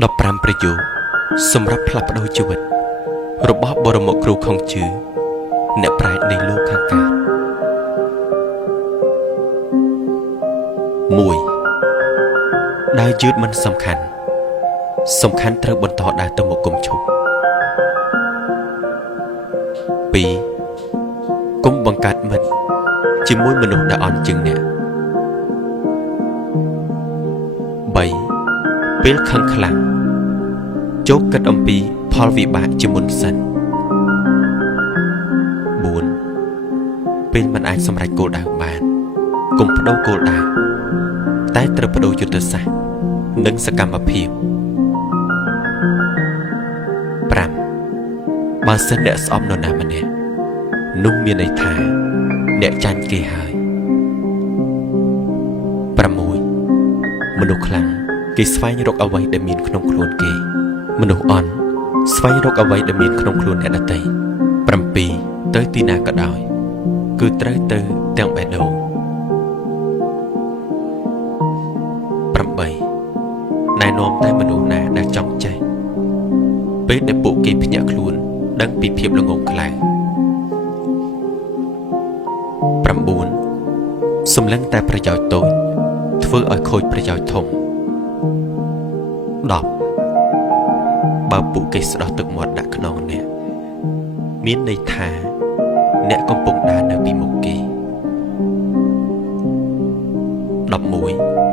15ប្រយោគសម្រាប់ផ្លាស់ប្ដូរជីវិតរបស់បរមគ្រូខុងជឺអ្នកប្រាជ្ញនៃលោកខាងកើត 1. ដើរយឺតមិនសំខាន់ត្រូវបន្តដើរទៅមុខកុំឈប់ 2. កុំបង្កើតមិត្តជាមួយមនុស្សដែលអន់ជាងអ្នក 3. ពេលខឹងខ្លាំងចូលគិតអំពីផលវិបាកជាមុនសិន 4. ពេលមិនអាចសម្រេចគោលដៅបានកុំប្តូរគោលដៅតែត្រូវប្តូរយុទ្ធសាស្ត្រនិងសកម្មភាព 5. បើសិនអ្នកស្អប់នរណាម្នាក់នោះមានន័យថាអ្នកចាញ់គេហើយ 6. មនុស្សខ្លាំងគេស្វែងរកអ្វីដែលមានក្នុងខ្លួនគេមនុស្សអន់ស្វែងរកអ្វីដែលមានក្នុងខ្លួនអ្នកដទៃ 7. ទៅទីណាក៏ដោយគឺត្រូវទៅទាំងបេះដូង 8. ណែនាំតែមនុស្សណាដែលចង់ចេះពេលដែលពួកគេភ្ញាក់ខ្លួនដឹងពីភាពល្ងងខ្លៅ 9. សម្លឹងតែប្រយោជន៍តូចធ្វើឲ្យខូចប្រយោជន៍ធំ 10. បើពួកគេស្ដោះទឹកមាត់ដាក់ខ្នងអ្នកមានន័យថាអ្នកកំពុងដើរនៅពីមុខគេ 11.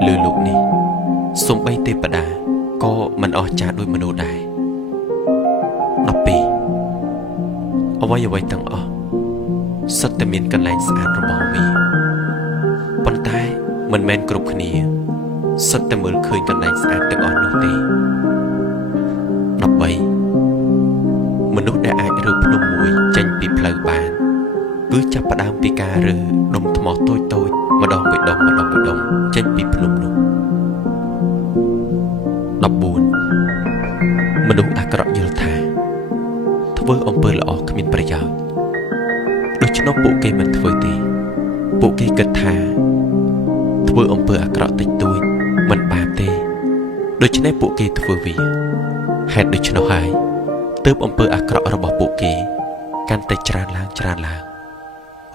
លើលោកនេះសូម្បីទេវតាក៏មិនអស្ចារ្យដូចមនុស្សដែរ 12. អ្វីទាំងអស់សុទ្ធតែមានកន្លែងស្អាតរបស់វាប៉ុន្តែមិនមែនគ្រប់គ្នាសុទ្ធតែមើលឃើញកន្លែងស្អាតទាំងអស់នោះទេ 13. មនុស្សដែលអាចរើភ្នំមួយចេញពីផ្លូវបានគឺចាប់ផ្ដើមពីការរើដុំថ្មតូចម្ដងមួយដុំចេញពីភ្នំនោះ 14. មនុស្សអាក្រក់យល់ថាធ្វើអំពើល្អគ្មានប្រយោជន៍ដូច្នោះពួកគេមិនធ្វើទេពួកគេគិតថាធ្វើអំពើអាក្រក់តិចតួចមិនបាបទេដូច្នេះពួកគេធ្វើវាហេតុដូច្នោះហើយទើបអំពើអាក្រក់របស់ពួកគេកាន់តែច្រើនឡើង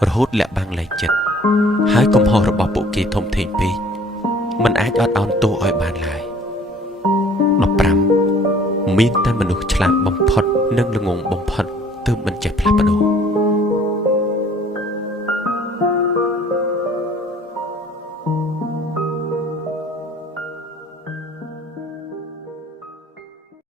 រហូតលាក់បាំងលែងចិត្តហើយកំហុសរបស់ពួកគេធំធេងពេកមិនអាចអត់ឱនទោសឲ្យបានឡើយ 15. មានតែមនុស្សឆ្លាតបំផុតនិងល្ងងបំផុតទើបមិនចេះផ្លាស់ប្ដូរ